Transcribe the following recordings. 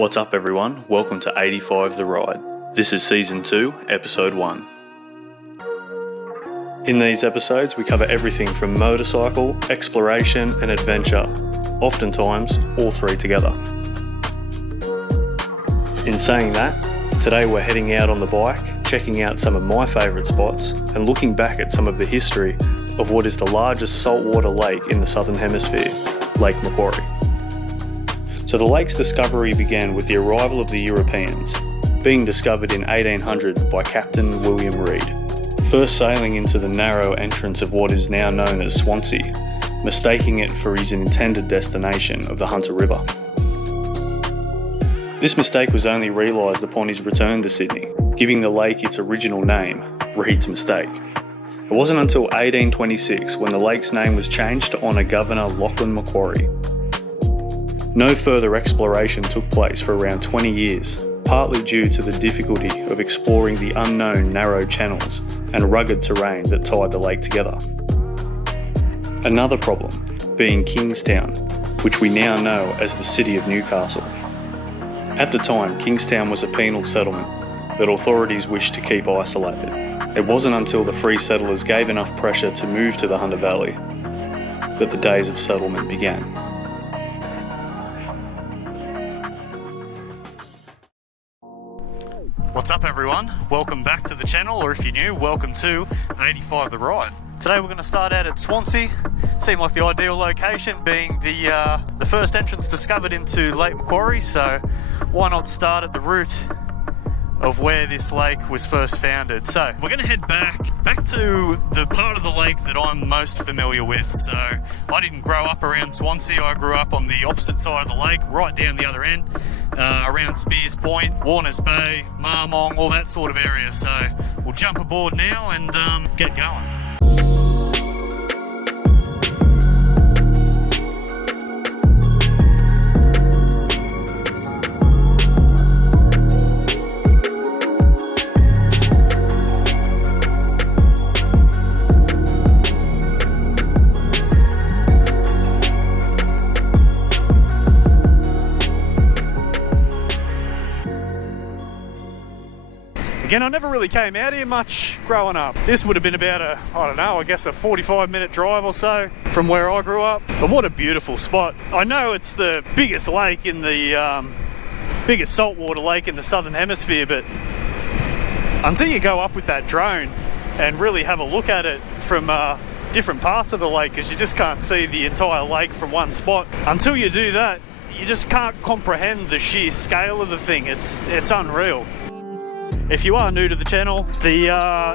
What's up everyone, welcome to 85 The Ride. This is Season 2, Episode 1. In these episodes we cover everything from motorcycle, exploration and adventure, oftentimes all three together. In saying that, today we're heading out on the bike, checking out some of my favourite spots and looking back at some of the history of what is the largest saltwater lake in the Southern Hemisphere, Lake Macquarie. So the lake's discovery began with the arrival of the Europeans, being discovered in 1800 by Captain William Reid, first sailing into the narrow entrance of what is now known as Swansea, mistaking it for his intended destination of the Hunter River. This mistake was only realised upon his return to Sydney, giving the lake its original name, Reid's Mistake. It wasn't until 1826 when the lake's name was changed to honour Governor Lachlan Macquarie. No further exploration took place for around 20 years, partly due to the difficulty of exploring the unknown narrow channels and rugged terrain that tied the lake together. Another problem being Kingstown, which we now know as the City of Newcastle. At the time, Kingstown was a penal settlement that authorities wished to keep isolated. It wasn't until the free settlers gave enough pressure to move to the Hunter Valley that the days of settlement began. What's up everyone, welcome back to the channel, or if you're new, welcome to 85 The Ride. Today we're going to start out at Swansea. Seemed like the ideal location, being the first entrance discovered into Lake Macquarie, so why not start at the root of where this lake was first founded. So we're going to head back to the part of the lake that I'm most familiar with. So I didn't grow up around Swansea, I grew up on the opposite side of the lake, right down the other end, around Spears Point, Warners Bay, Marmong, all that sort of area. So we'll jump aboard now and get going. Again, I never really came out here much growing up. This would have been about a 45-minute drive or so from where I grew up. But what a beautiful spot. I know it's the biggest lake in the, biggest saltwater lake in the Southern Hemisphere, but until you go up with that drone and really have a look at it from different parts of the lake, because you just can't see the entire lake from one spot, until you do that, you just can't comprehend the sheer scale of the thing. It's unreal. If you are new to the channel, the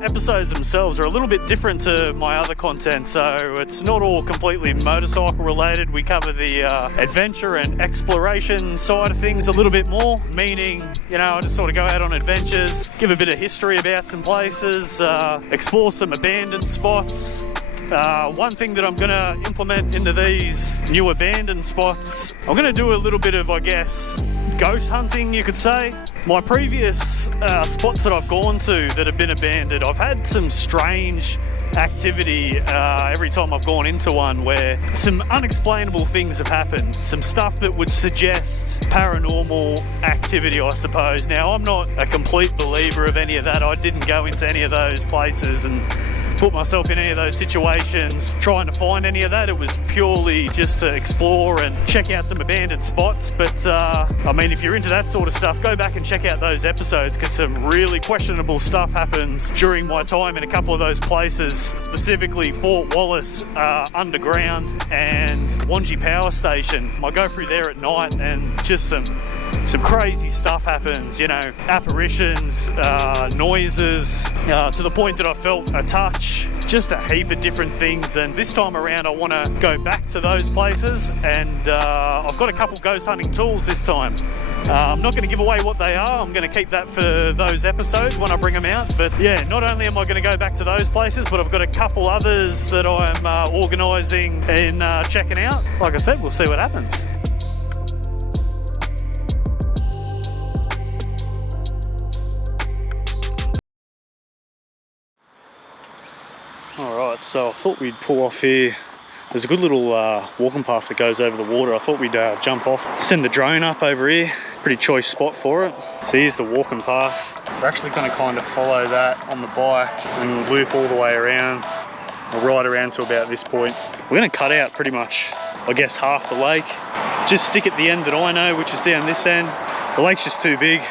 episodes themselves are a little bit different to my other content, so it's not all completely motorcycle related. We cover the adventure and exploration side of things a little bit more, meaning, I just sort of go out on adventures, give a bit of history about some places, explore some abandoned spots. One thing that I'm going to implement into these new abandoned spots, I'm going to do a little bit of, ghost hunting, you could say. My previous spots that I've gone to that have been abandoned, I've had some strange activity every time I've gone into one, where some unexplainable things have happened, some stuff that would suggest paranormal activity, I suppose. Now, I'm not a complete believer of any of that. I didn't go into any of those places and put myself in any of those situations trying to find any of that. It was purely just to explore and check out some abandoned spots. But if you're into that sort of stuff, go back and check out those episodes, because some really questionable stuff happens during my time in a couple of those places, specifically Fort Wallace underground and Wangi Power Station. I go through there at night and just some crazy stuff happens, apparitions, noises, to the point that I felt a touch, just a heap of different things. And this time around I want to go back to those places, and I've got a couple ghost hunting tools this time. I'm not going to give away what they are. I'm going to keep that for those episodes when I bring them out. But yeah, not only am I going to go back to those places, but I've got a couple others that I'm organising and checking out. Like I said, we'll see what happens. Alright, so I thought we'd pull off here There's a good little walking path that goes over the water. I thought we'd jump off, send the drone up over here. Pretty choice spot for it. So here's the walking path. We're actually going to kind of follow that on the bike and loop all the way around, or right around to about this point. We're going to cut out pretty much, I guess, half the lake. Just stick at the end that I know, which is down this end. The lake's just too big.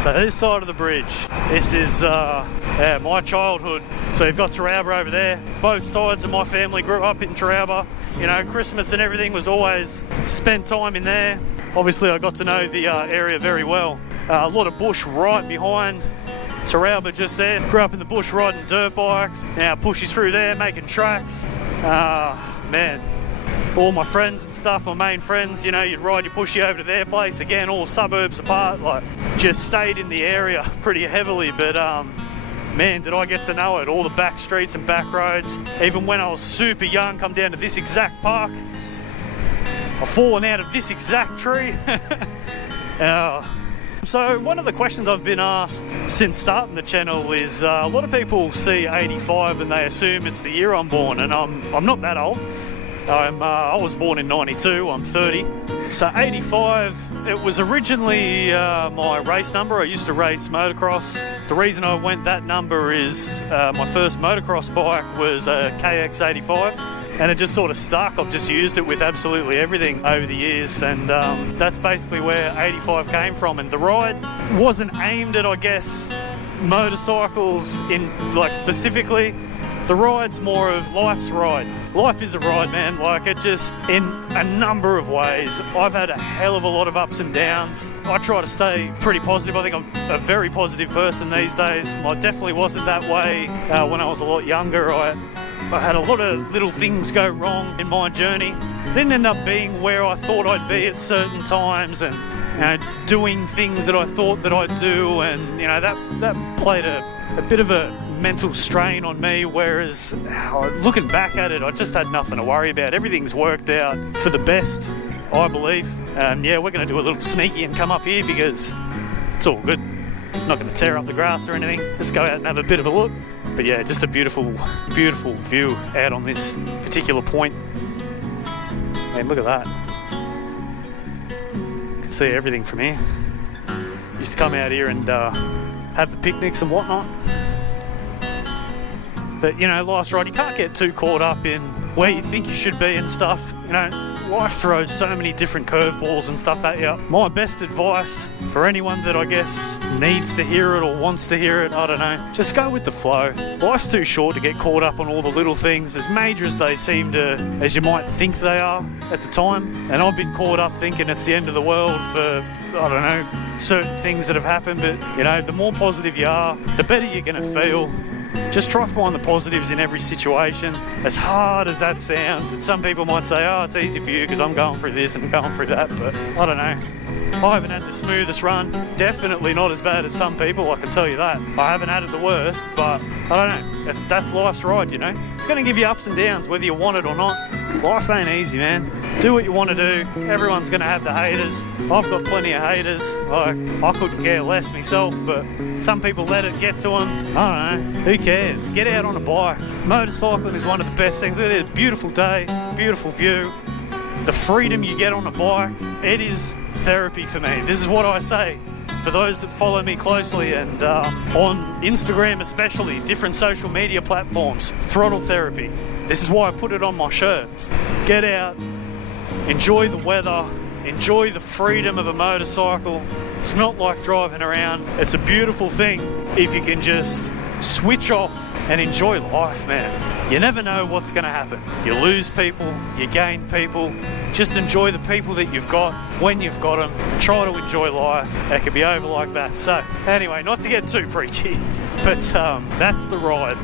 So this side of the bridge, this is my childhood. So you've got Tarouba over there. Both sides of my family grew up in Tarouba. You know, Christmas and everything was always spent time in there. Obviously I got to know the area very well. A lot of bush right behind Tarouba just there. Grew up in the bush riding dirt bikes. Now pushies through there making tracks. Man, all my friends and stuff, my main friends, you know, you'd ride your pushy over to their place. Again, all suburbs apart, like just stayed in the area pretty heavily, but man, did I get to know it. All the back streets and back roads. Even when I was super young, come down to this exact park, I've fallen out of this exact tree. So one of the questions I've been asked since starting the channel is a lot of people see 85 and they assume it's the year I'm born, and I'm not that old. I was born in 92, I'm 30. So 85, it was originally my race number. I used to race motocross. The reason I went that number is my first motocross bike was a KX85, and it just sort of stuck. I've just used it with absolutely everything over the years, and that's basically where 85 came from. And the ride wasn't aimed at, I guess, motorcycles in like specifically. The ride's more of life's ride. Life is a ride, man. Like, it just, in a number of ways, I've had a hell of a lot of ups and downs. I try to stay pretty positive. I think I'm a very positive person these days. I definitely wasn't that way when I was a lot younger. I had a lot of little things go wrong in my journey. Didn't end up being where I thought I'd be at certain times, and you know, doing things that I thought that I'd do, and you know, that played a bit of a mental strain on me, whereas looking back at it, I just had nothing to worry about. Everything's worked out for the best, I believe. And yeah, we're going to do a little sneaky and come up here because it's all good. Not going to tear up the grass or anything, just go out and have a bit of a look. But yeah, just a beautiful, beautiful view out on this particular point. I mean, look at that. You can see everything from here. Used to come out here and have the picnics and whatnot. But you know, life's right, you can't get too caught up in where you think you should be and stuff. You know, life throws so many different curveballs and stuff at you. My best advice for anyone that I guess needs to hear it or wants to hear it, I don't know, just go with the flow. Life's too short to get caught up on all the little things, as major as they seem to, as you might think they are at the time. And I've been caught up thinking it's the end of the world for, I don't know, certain things that have happened. But, you know, the more positive you are, the better you're going to feel. Just try to find the positives in every situation, as hard as that sounds. And some people might say, oh, it's easy for you because I'm going through this and going through that, but I don't know. I haven't had the smoothest run, definitely not as bad as some people, I can tell you that. I haven't had it the worst, but I don't know, that's life's ride, you know. It's going to give you ups and downs, whether you want it or not. Life ain't easy, man. Do what you want to do. Everyone's going to have the haters. I've got plenty of haters. I couldn't care less myself, but some people let it get to them. I don't know. Who cares? Get out on a bike. Motorcycling is one of the best things. It is a beautiful day, beautiful view. The freedom you get on a bike, it is therapy for me. This is what I say. For those that follow me closely and on Instagram especially, different social media platforms, throttle therapy. This is why I put it on my shirts. Get out, enjoy the weather, enjoy the freedom of a motorcycle. It's not like driving around. It's a beautiful thing if you can just switch off and enjoy life, man. You never know what's going to happen. You lose people, you gain people. Just enjoy the people that you've got when you've got them, and try to enjoy life. It could be over like that. So anyway, not to get too preachy, but that's the ride.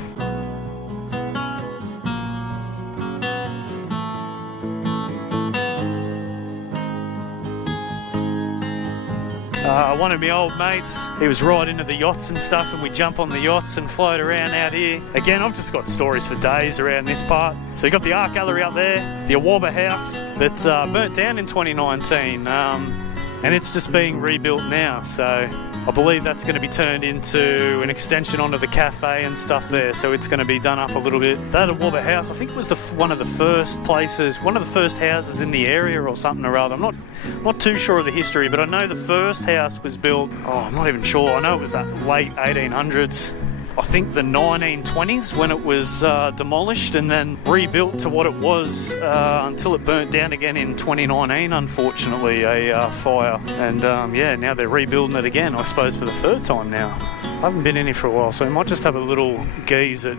One of my old mates, he was right into the yachts and stuff, and we jump on the yachts and float around out here. Again, I've just got stories for days around this part. So you got the art gallery out there, the Awaba house that burnt down in 2019, and it's just being rebuilt now. So I believe that's going to be turned into an extension onto the cafe and stuff there. So it's going to be done up a little bit. That Awaba house, I think, was one of the first places, one of the first houses in the area or something or other. I'm not too sure of the history, but I know the first house was built, I'm not even sure. I know it was that late 1800s. I think the 1920s when it was demolished and then rebuilt to what it was until it burnt down again in 2019, unfortunately, a fire. And yeah, now they're rebuilding it again, I suppose, for the third time now. I haven't been in here for a while, so we might just have a little gaze at,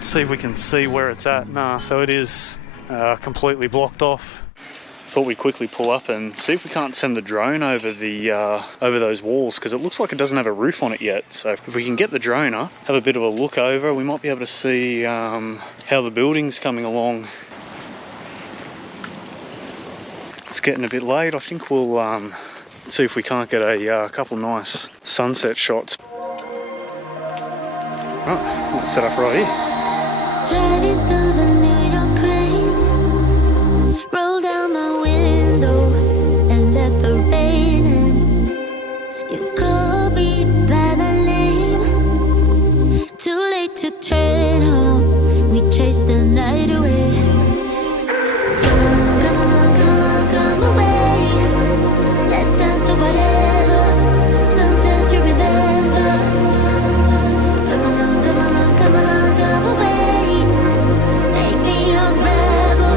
see if we can see where it's at. Nah, so it is completely blocked off. Thought we'd quickly pull up and see if we can't send the drone over the over those walls, because it looks like it doesn't have a roof on it yet. So if we can get the drone up, have a bit of a look over, we might be able to see how the building's coming along. It's getting a bit late. I think we'll see if we can't get a couple nice sunset shots. Right, I'll set up right here. Driving through the New York rain, roll down my window and let the rain in. You call me by my name, too late to turn home. We chase the night away. Come on, come on, come on, come away. Let's dance to whatever, something to remember. Come on, come on, come on, come away. Make me unravel,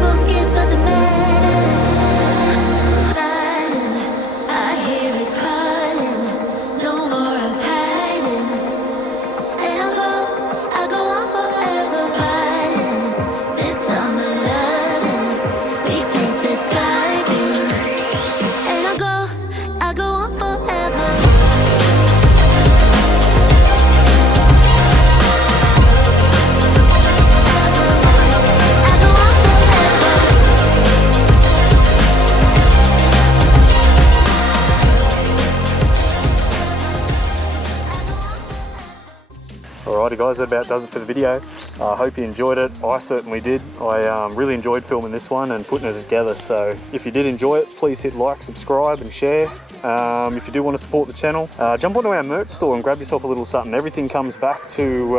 forget about the matters. Silent, I hear it calling, no more of hiding. And I'll go on forever riding. This summer loving, we paint the sky green. And I'll go on forever. Alrighty guys, that about does it for the video. I hope you enjoyed it. I certainly did. I really enjoyed filming this one and putting it together. So if you did enjoy it, please hit like, subscribe and share. If you do want to support the channel, jump onto our merch store and grab yourself a little something. Everything comes back to,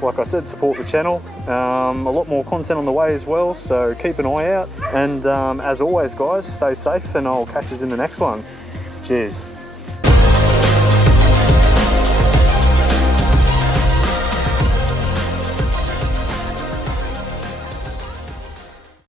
like I said, support the channel. A lot more content on the way as well, so keep an eye out. And as always guys, stay safe and I'll catch you in the next one. Cheers.